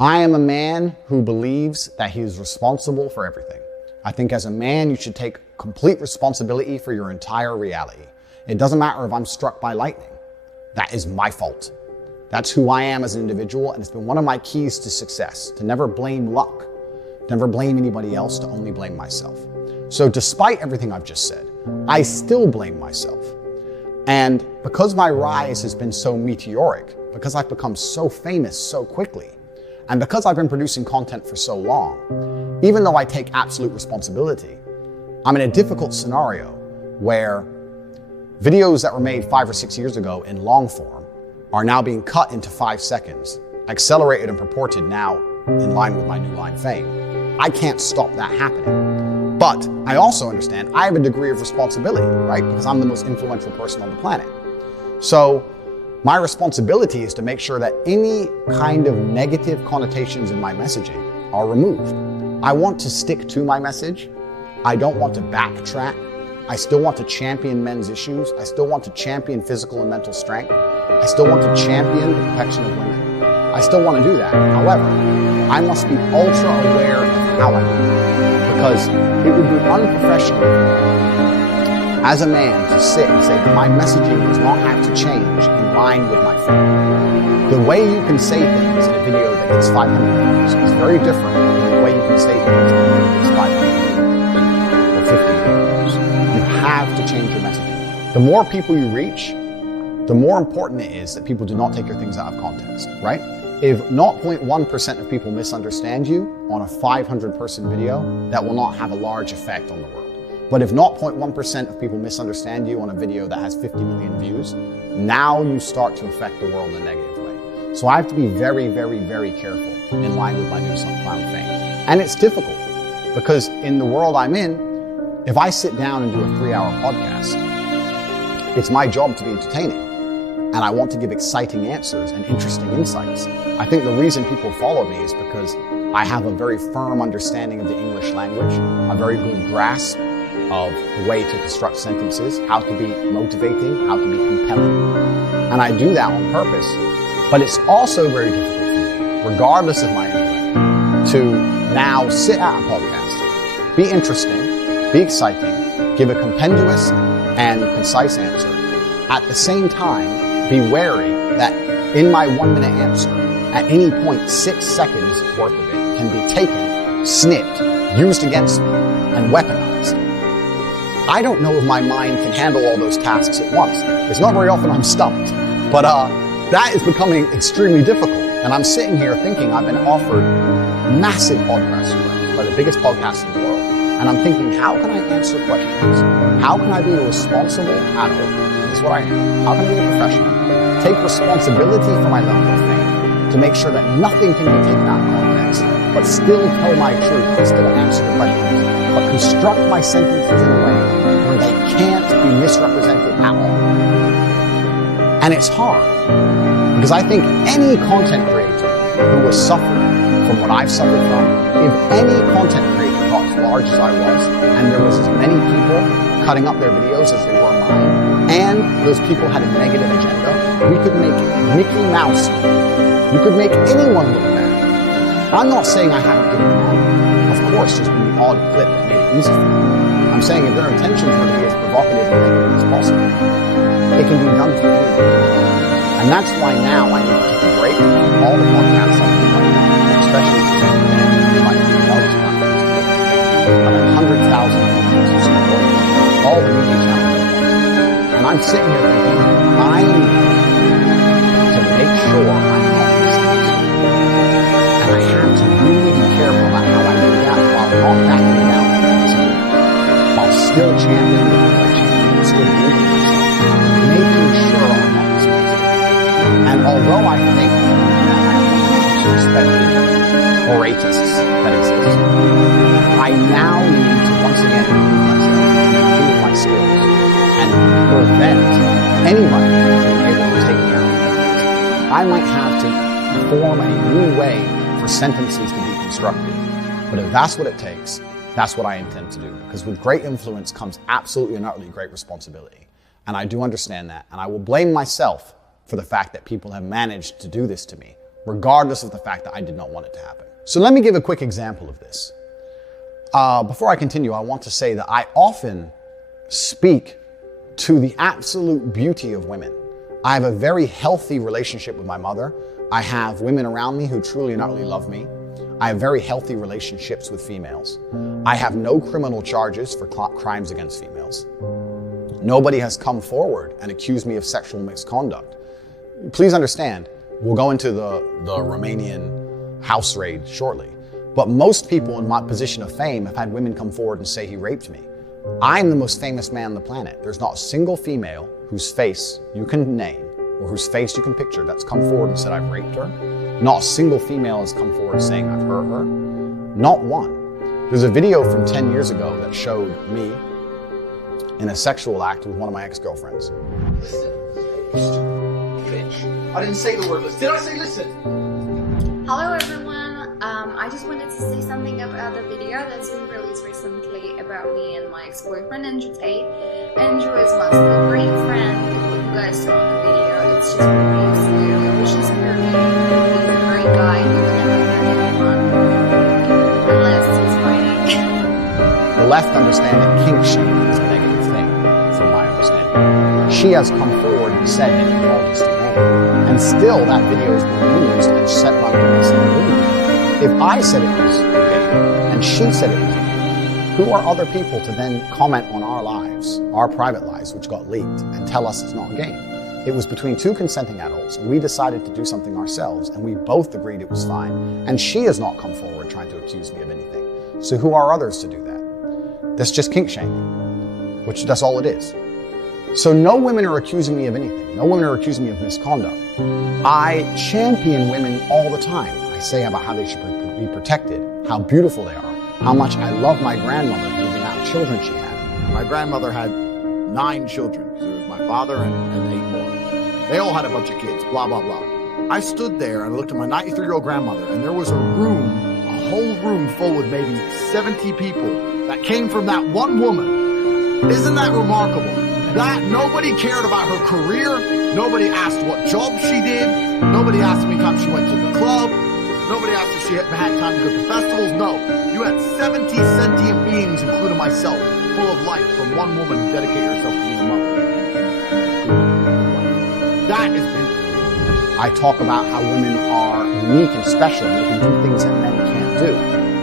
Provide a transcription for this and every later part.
I am a man who believes that he is responsible for everything. I think as a man, you should take complete responsibility for your entire reality. It doesn't matter if I'm struck by lightning. That is my fault. That's who I am as an individual, and it's been one of my keys to success, to never blame luck, never blame anybody else, to only blame myself. So despite everything I've just said, I still blame myself. And because my rise has been so meteoric, because I've become so famous so quickly, and because I've been producing content for so long, even though I take absolute responsibility, I'm in a difficult scenario where videos that were made 5 or 6 years ago in long form are now being cut into 5 seconds, accelerated and purported now in line with my new line fame. I can't stop that happening. But I also understand I have a degree of responsibility, right? Because I'm the most influential person on the planet. So my responsibility is to make sure that any kind of negative connotations in my messaging are removed. I want to stick to my message. I don't want to backtrack. I still want to champion men's issues. I still want to champion physical and mental strength. I still want to champion the protection of women. I still want to do that. However, I must be ultra aware of how I do it, because it would be unprofessional as a man to sit and say that my messaging does not have to change in line with my fame. The way you can say things in a video that gets 500 views is very different than the way you can say things in a video that gets 500 or 50 views. You have to change your messaging. The more people you reach, the more important it is that people do not take your things out of context, right? If 0.1% of people misunderstand you on a 500-person video, that will not have a large effect on the world. But if 0.1% of people misunderstand you on a video that has 50 million views, now you start to affect the world in a negative way. So I have to be very, very, very careful in line with my new SoundCloud fame. And it's difficult because in the world I'm in, if I sit down and do a 3-hour podcast, it's my job to be entertaining. And I want to give exciting answers and interesting insights. I think the reason people follow me is because I have a very firm understanding of the English language, a very good grasp of the way to construct sentences, how to be motivating, how to be compelling. And I do that on purpose. But it's also very difficult for me, regardless of my intellect, to now sit at a podcast, be interesting, be exciting, give a compendious and concise answer, at the same time be wary that in my 1-minute answer, at any point 6 seconds worth of it can be taken, snipped, used against me, and weaponized. I don't know if my mind can handle all those tasks at once. It's not very often I'm stumped, but that is becoming extremely difficult. And I'm sitting here thinking I've been offered massive podcast rights by the biggest podcast in the world. And I'm thinking, how can I answer questions? How can I be a responsible adult? That's what I am. How can I be a professional? Take responsibility for my level of fame to make sure that nothing can be taken out of context, but still tell my truth and still answer the questions, but construct my sentences in a way where they can't be misrepresented at all. And it's hard, because I think any content creator who was suffering from what I've suffered from, if any content creator got as large as I was, and there was as many people cutting up their videos as they were mine, and those people had a negative agenda, we could make Mickey Mouse. You could make anyone look bad. I'm not saying I haven't given them. Of course, there's been the odd clip that made it easy for them. I'm saying if their intentions were to be as provocative and negative as possible, it can be done for you. And that's why now I need to take a break from all the podcasts I'm doing right now, especially since I'm trying to be the largest platforms. I've had 100,000 views of support, all the media channels. And I'm sitting here thinking, I need to make sure I'm not misunderstood. And I have to really be careful about how I do that while not backing down from my team, while still championing the protection and still believing myself, making sure I'm not misunderstood. And although I think that I am one of the most respected oratists that exist, I now need to once again improve myself and improve my skills and prevent anybody from being able to take me out. I might have to form a new way for sentences to be constructed. But if that's what it takes, that's what I intend to do. Because with great influence comes absolutely and utterly great responsibility. And I do understand that. And I will blame myself for the fact that people have managed to do this to me regardless of the fact that I did not want it to happen. So let me give a quick example of this. Before I continue, I want to say that I often speak to the absolute beauty of women. I have a very healthy relationship with my mother. I have women around me who truly and utterly love me. I have very healthy relationships with females. I have no criminal charges for crimes against females. Nobody has come forward and accused me of sexual misconduct. Please understand, we'll go into the Romanian house raid shortly, but most people in my position of fame have had women come forward and say he raped me. I'm the most famous man on the planet. There's not a single female whose face you can name or whose face you can picture that's come forward and said I've raped her. Not a single female has come forward saying I've hurt her. Not one. There's a video from 10 years ago that showed me in a sexual act with one of my ex-girlfriends. Listen, bitch. I didn't say the word listen. Did I say listen? Hello everyone. I just wanted to say something about the video that's been released recently about me and my ex-boyfriend Andrew Tate. Andrew is once a great friend. If you guys saw the video, it's just amazing. I wish he's here. He's a great guy. He would never hurt anyone unless he's fighting. The left understand that kink shaming is a negative thing, from my understanding. She has come forward and said that he called us to game. And still that video has been used and set my witness in the room. If I said it was gay and she said it was gay, who are other people to then comment on our lives, our private lives, which got leaked, and tell us it's not gay? It was between two consenting adults, and we decided to do something ourselves, and we both agreed it was fine. And she has not come forward trying to accuse me of anything. So who are others to do that? That's just kink shaming, which that's all it is. So no women are accusing me of anything. No women are accusing me of misconduct. I champion women all the time. I say about how they should be protected, how beautiful they are, how much I love my grandmother for the amount of children she had. My grandmother had 9 children. There was my father and 8 more. They all had a bunch of kids, blah, blah, blah. I stood there and I looked at my 93-year-old grandmother, and there was a whole room full of maybe 70 people that came from that one woman. Isn't that remarkable? That nobody cared about her career. Nobody asked what job she did. Nobody asked how many times she went to the club. Nobody asked if she had time to go to festivals. No. You had 70 sentient beings, including myself, full of life from one woman who dedicated herself to being a mother. That is beautiful. I talk about how women are unique and special. They can do things that men can't do.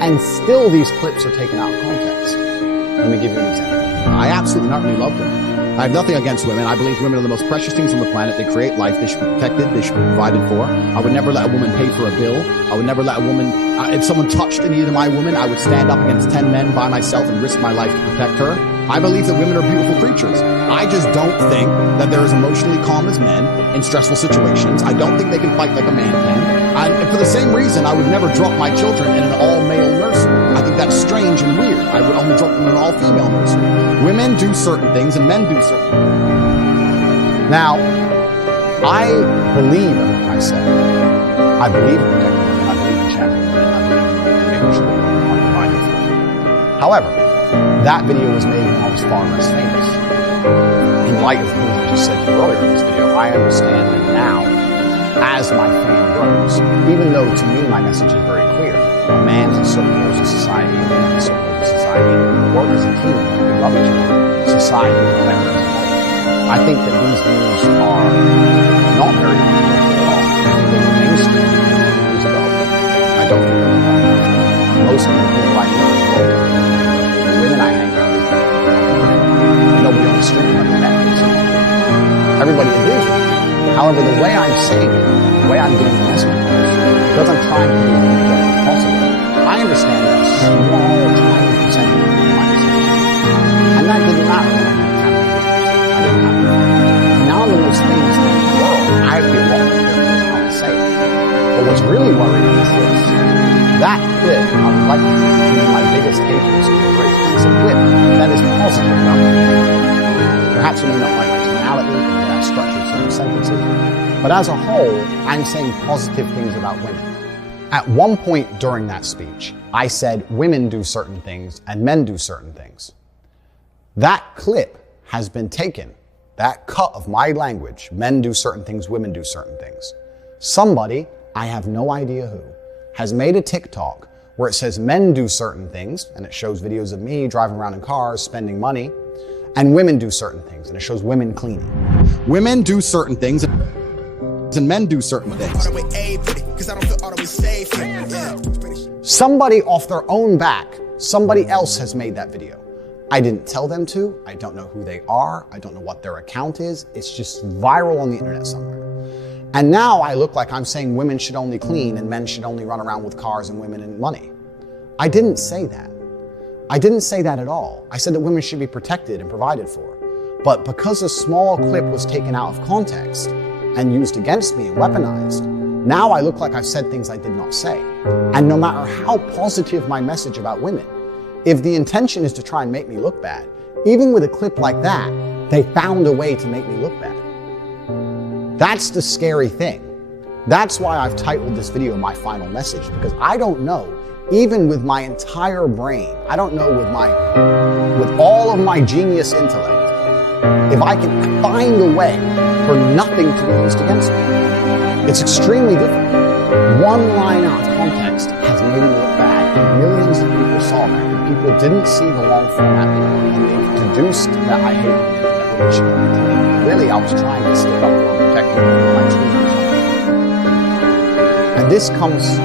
And still these clips are taken out of context. Let me give you an example. I absolutely not really love them. I have nothing against women. I believe women are the most precious things on the planet. They create life. They should be protected. They should be provided for. I would never let a woman pay for a bill. I would never let a woman, if someone touched any of my women, I would stand up against 10 men by myself and risk my life to protect her. I believe that women are beautiful creatures. I just don't think that they're as emotionally calm as men in stressful situations. I don't think they can fight like a man can. And for the same reason, I would never drop my children in an all-male nursery. I think that's strange and weird. I would only drop them in an all-female nursery. Women do certain things and men do certain things. Now, I believe in what I said. I believe in protecting women. I believe in championing women. I believe in making sure that women are provided for. However, that video was made when I was far less famous. In light of things I just said to you earlier in this video, I understand that now, as my fame grows, even though to me my message is very clear, a man has certain roles in society, a woman has certain roles in society, we work as a team, we love each other, society will better as a whole. I think that these views are not very controversial at all. I think they were mainstream years ago. I don't think they're controversial. Most of the people I know the women I hang out with, nobody on the street I've ever met. Everybody agrees with me. However, the way I'm saying it, the way I'm getting the message across, because I'm trying to be as energetic as possible, I understand that a small, tiny percentage of my message. And that didn't matter when I didn't have it. I didn't have it. Now I'm the most famous man in the world. I have to be a lot more careful with how I say it. But what's really worrying is this. That clip, I would like to be my biggest haters to agree. It's a clip that is positive about me. Perhaps you may not like my tonality, I structured certain sentences, but as a whole, I'm saying positive things about women. At one point during that speech, I said women do certain things and men do certain things. That clip has been taken, that cut of my language, men do certain things, women do certain things. Somebody I have no idea who, has made a TikTok where it says men do certain things, and it shows videos of me driving around in cars, spending money, and women do certain things, and it shows women cleaning. Women do certain things, and men do certain things. Somebody off their own back, somebody else has made that video. I didn't tell them to. I don't know who they are. I don't know what their account is. It's just viral on the internet somewhere. And now I look like I'm saying women should only clean and men should only run around with cars and women and money. I didn't say that. I didn't say that at all. I said that women should be protected and provided for. But because a small clip was taken out of context and used against me and weaponized, now I look like I've said things I did not say. And no matter how positive my message about women, if the intention is to try and make me look bad, even with a clip like that, they found a way to make me look bad. That's the scary thing. That's why I've titled this video My Final Message, because I don't know, even with my entire brain, I don't know with all of my genius intellect, if I can find a way for nothing to be used against me. It's extremely difficult. One line out of context has made me look bad, and millions of people saw that, and people didn't see the long format video, and they've deduced that I hate women, that women should only clean. Really, I was trying to stick up for and protect my children. And this comes